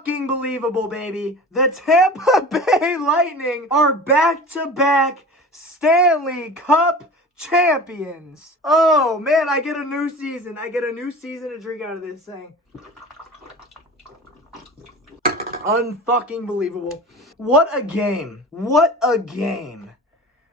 Unfucking-believable, baby. The Tampa Bay Lightning are back-to-back Stanley Cup champions. Oh, man, I get a new season. I get a new season to drink out of this thing. Unfucking-believable. What a game. What a game.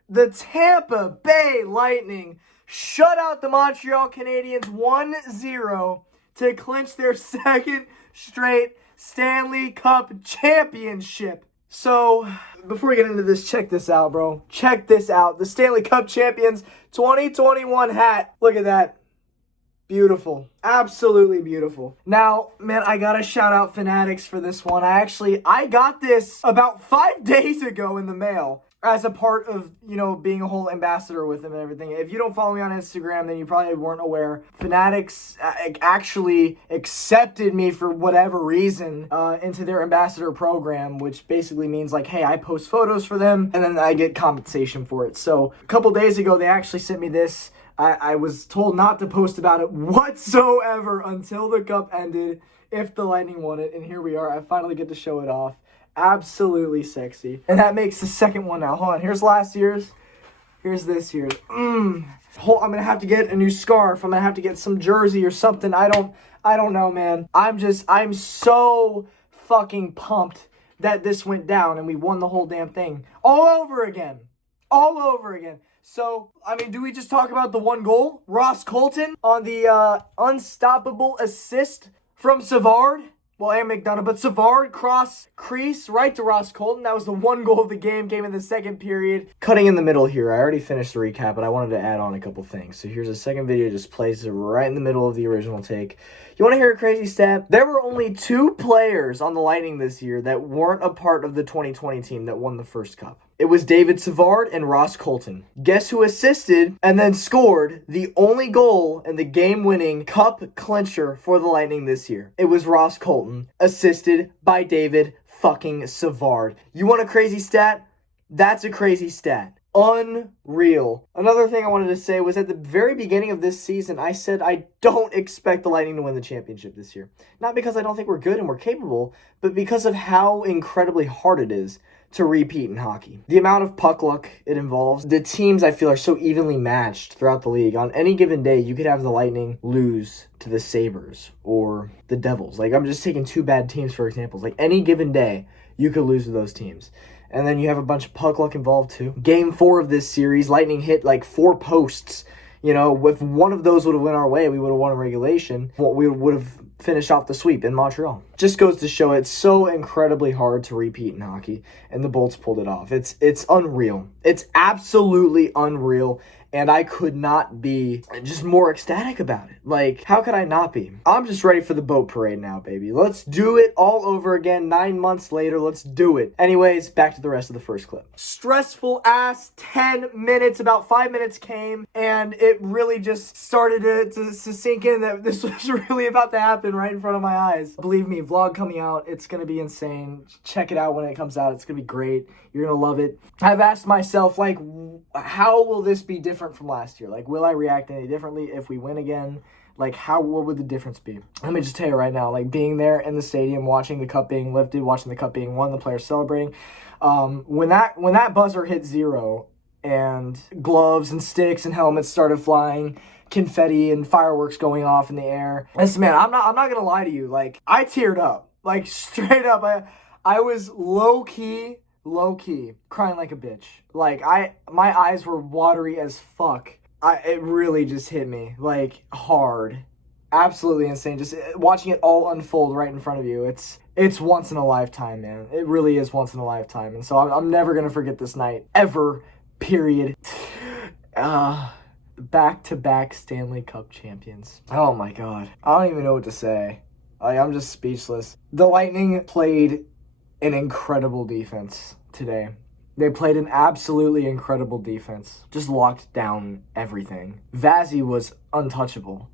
The Tampa Bay Lightning shut out the Montreal Canadiens 1-0 to clinch their second straight Stanley Cup championship. So, before we get into this, check this out, bro. Check this out. The Stanley Cup champions 2021 hat. Look at that. Beautiful. Absolutely beautiful. Now, man, I gotta shout out Fanatics for this one. I got this about 5 days ago in the mail as a part of, being a whole ambassador with them and everything. If you don't follow me on Instagram, then you probably weren't aware. Fanatics actually accepted me for whatever reason into their ambassador program, which basically means like, hey, I post photos for them and then I get compensation for it. So a couple days ago, they actually sent me this. I was told not to post about it whatsoever until the cup ended if the Lightning won it. And here we are. I finally get to show it off. Absolutely sexy. And that makes the second one now. Hold on. Here's last year's. Here's this year's. I'm going to have to get a new scarf. I'm going to have to get some jersey or something. I don't know, man. I'm so fucking pumped that this went down and we won the whole damn thing. All over again. All over again. So, do we just talk about the one goal? Ross Colton on the unstoppable assist from Savard. Well, and McDonough, but Savard cross crease right to Ross Colton. That was the one goal of the game, came in the second period. Cutting in the middle here. I already finished the recap, but I wanted to add on a couple things. So here's a second video, just plays it right in the middle of the original take. You want to hear a crazy stat? There were only 2 players on the Lightning this year that weren't a part of the 2020 team that won the first cup. It was David Savard and Ross Colton. Guess who assisted and then scored the only goal in the game-winning cup clincher for the Lightning this year? It was Ross Colton, assisted by David fucking Savard. You want a crazy stat? That's a crazy stat. Unreal. Another thing I wanted to say was at the very beginning of this season, I said I don't expect the Lightning to win the championship this year. Not because I don't think we're good and we're capable, but because of how incredibly hard it is to repeat in hockey. The amount of puck luck it involves. The teams, I feel, are so evenly matched throughout the league. On any given day, you could have the Lightning lose to the Sabres or the Devils. Like, I'm just taking 2 bad teams for examples. Like, any given day, you could lose to those teams. And then you have a bunch of puck luck involved, too. Game 4 of this series, Lightning hit, 4 posts. If one of those would have went our way, we would have won in regulation. We would have finished off the sweep in Montreal. Just goes to show it's so incredibly hard to repeat in hockey, and the Bolts pulled it off. It's unreal. It's absolutely unreal, and I could not be just more ecstatic about it. Like, how could I not be? I'm just ready for the boat parade now, baby. Let's do it all over again 9 months later. Let's do it. Anyways, back to the rest of the first clip. Stressful ass 10 minutes. About 5 minutes came, and it really just started to sink in that this was really about to happen right in front of my eyes. Believe me, vlog coming out, it's going to be insane. Check it out when it comes out. It's going to be great. You're going to love it. I've asked myself, how will this be different from last year? Will I react any differently if we win again? What would the difference be? Let me just tell you right now, being there in the stadium, watching the cup being lifted, watching the cup being won, the players celebrating. When that buzzer hit 0 and gloves and sticks and helmets started flying, confetti and fireworks going off in the air. Listen, man, I'm not gonna lie to you. I teared up. Straight up. I was low key crying like a bitch. My eyes were watery as fuck. It really just hit me hard. Absolutely insane. Just watching it all unfold right in front of you. It's once in a lifetime, man. It really is once in a lifetime. And so I'm never gonna forget this night ever. Period. Back-to-back Stanley Cup champions. Oh my god. I don't even know what to say. I'm just speechless. The Lightning played an incredible defense today. They played an absolutely incredible defense. Just locked down everything. Vazzy was untouchable.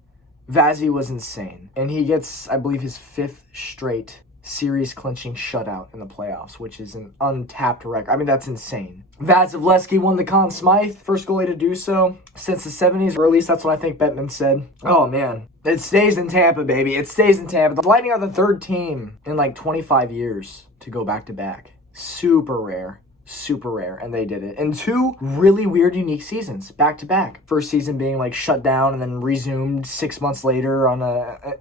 Vazzy was insane. And he gets, I believe, his 5th straight series clinching shutout in the playoffs, which is an untapped record. I mean, that's insane. Vasilevsky won the Conn Smythe, first goalie to do so since the 70s, or at least that's what I think Bettman said. Oh, man. It stays in Tampa, baby. It stays in Tampa. The Lightning are the third team in like 25 years to go back-to-back. Super rare. Super rare, and they did it in 2 really weird, unique seasons, back-to-back. First season being like shut down and then resumed 6 months later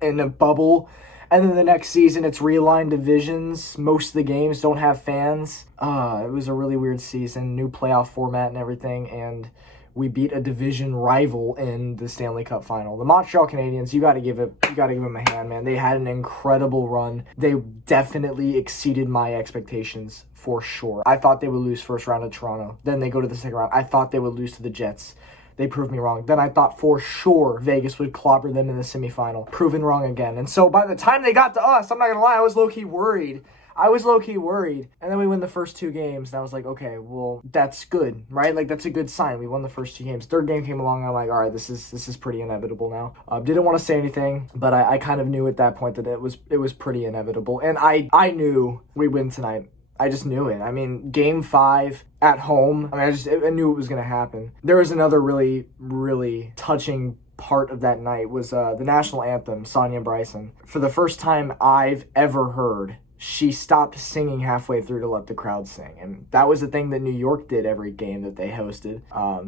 in a bubble. And then the next season, it's realigned divisions. Most of the games don't have fans. It was a really weird season, new playoff format and everything, and we beat a division rival in the Stanley Cup final. The Montreal Canadiens, you got to give them a hand, man. They had an incredible run. They definitely exceeded my expectations for sure. I thought they would lose first round to Toronto. Then they go to the second round. I thought they would lose to the Jets. They proved me wrong. Then I thought for sure Vegas would clobber them in the semifinal. Proven wrong again. And so by the time they got to us, I'm not going to lie, I was low-key worried. And then we win the first 2 games, and I was like, okay, well, that's good, right? Like, that's a good sign. We won the first 2 games. Third game came along, and I'm like, all right, this is pretty inevitable now. Didn't want to say anything, but I kind of knew at that point that it was pretty inevitable. And I knew we win tonight. I just knew it. I mean, game 5 at home, I knew it was going to happen. There was another really, really touching part of that night was the national anthem, Sonia Bryson. For the first time I've ever heard, she stopped singing halfway through to let the crowd sing. And that was the thing that New York did every game that they hosted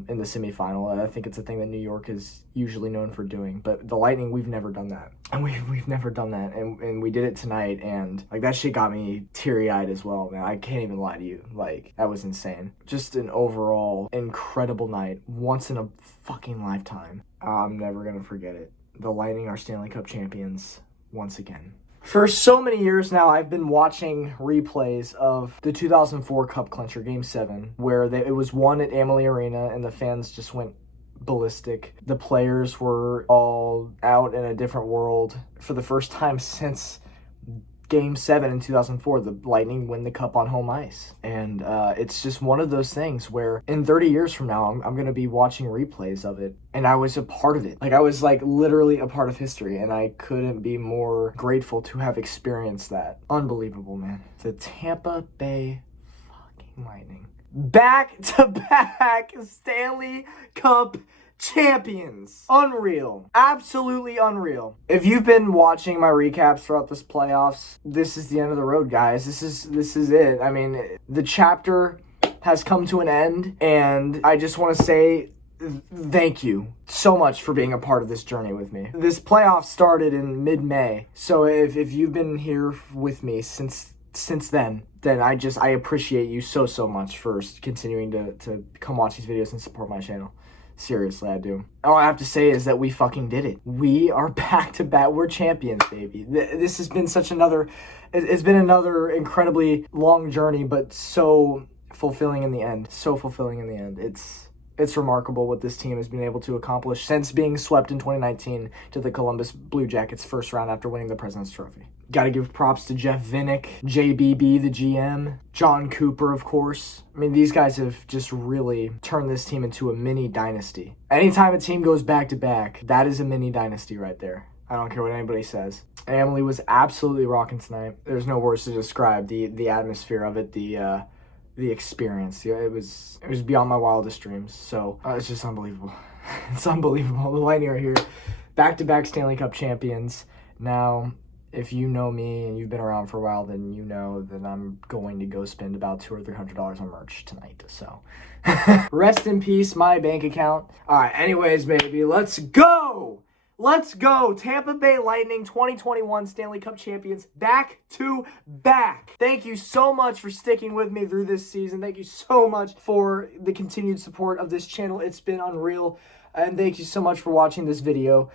in the semifinal. I think it's a thing that New York is usually known for doing. But the Lightning, we've never done that. And we've never done that. And we did it tonight. And like that shit got me teary-eyed as well, man. I can't even lie to you. Like, that was insane. Just an overall incredible night. Once in a fucking lifetime. I'm never going to forget it. The Lightning are Stanley Cup champions once again. For so many years now, I've been watching replays of the 2004 Cup Clincher, Game 7, where it was won at Amalie Arena, and the fans just went ballistic. The players were all out in a different world. For the first time since Game 7 in 2004, the Lightning win the Cup on home ice. And it's just one of those things where in 30 years from now, I'm going to be watching replays of it. And I was a part of it. Like, I was like literally a part of history. And I couldn't be more grateful to have experienced that. Unbelievable, man. The Tampa Bay fucking Lightning. Back-to-back Stanley Cup champions. Unreal. Absolutely unreal. If you've been watching my recaps throughout this playoffs, this is the end of the road, guys. This is it. I mean, the chapter has come to an end, and I just want to say thank you so much for being a part of this journey with me. This playoff started in mid-May, so if you've been here with me since then I appreciate you so much for continuing to come watch these videos and support my channel. Seriously, I do. All I have to say is that we fucking did it. We are back-to-back. We're champions, baby. This has been it's been another incredibly long journey, but so fulfilling in the end. So fulfilling in the end. It's remarkable what this team has been able to accomplish since being swept in 2019 to the Columbus Blue Jackets first round after winning the President's Trophy. Got to give props to Jeff Vinik, JBB, the GM, John Cooper, of course. I mean, these guys have just really turned this team into a mini dynasty. Anytime a team goes back-to-back, that is a mini dynasty right there. I don't care what anybody says. Emily was absolutely rocking tonight. There's no words to describe the atmosphere of it, the experience. It was beyond my wildest dreams. So it's just unbelievable. It's unbelievable. The Lightning are here, back-to-back Stanley Cup champions. Now, if you know me and you've been around for a while, then you know that I'm going to go spend about $200 or $300 on merch tonight. So rest in peace, my bank account. All right, anyways, baby, let's go. Let's go. Tampa Bay Lightning 2021 Stanley Cup champions, back to back. Thank you so much for sticking with me through this season. Thank you so much for the continued support of this channel. It's been unreal. And thank you so much for watching this video.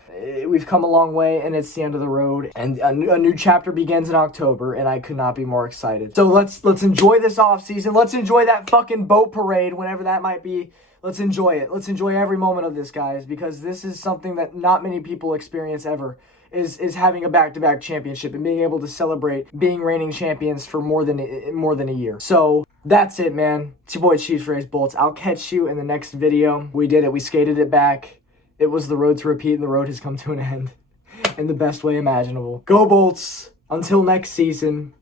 We've come a long way, and it's the end of the road. And a new chapter begins in October, and I could not be more excited. So let's enjoy this offseason. Let's enjoy that fucking boat parade, whenever that might be. Let's enjoy it. Let's enjoy every moment of this, guys, because this is something that not many people experience ever, is having a back-to-back championship and being able to celebrate being reigning champions for more than a year. So that's it, man. It's your boy Chiefs Rays Bolts. I'll catch you in the next video. We did it. We skated it back. It was the road to repeat, and the road has come to an end in the best way imaginable. Go Bolts! Until next season,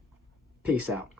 peace out.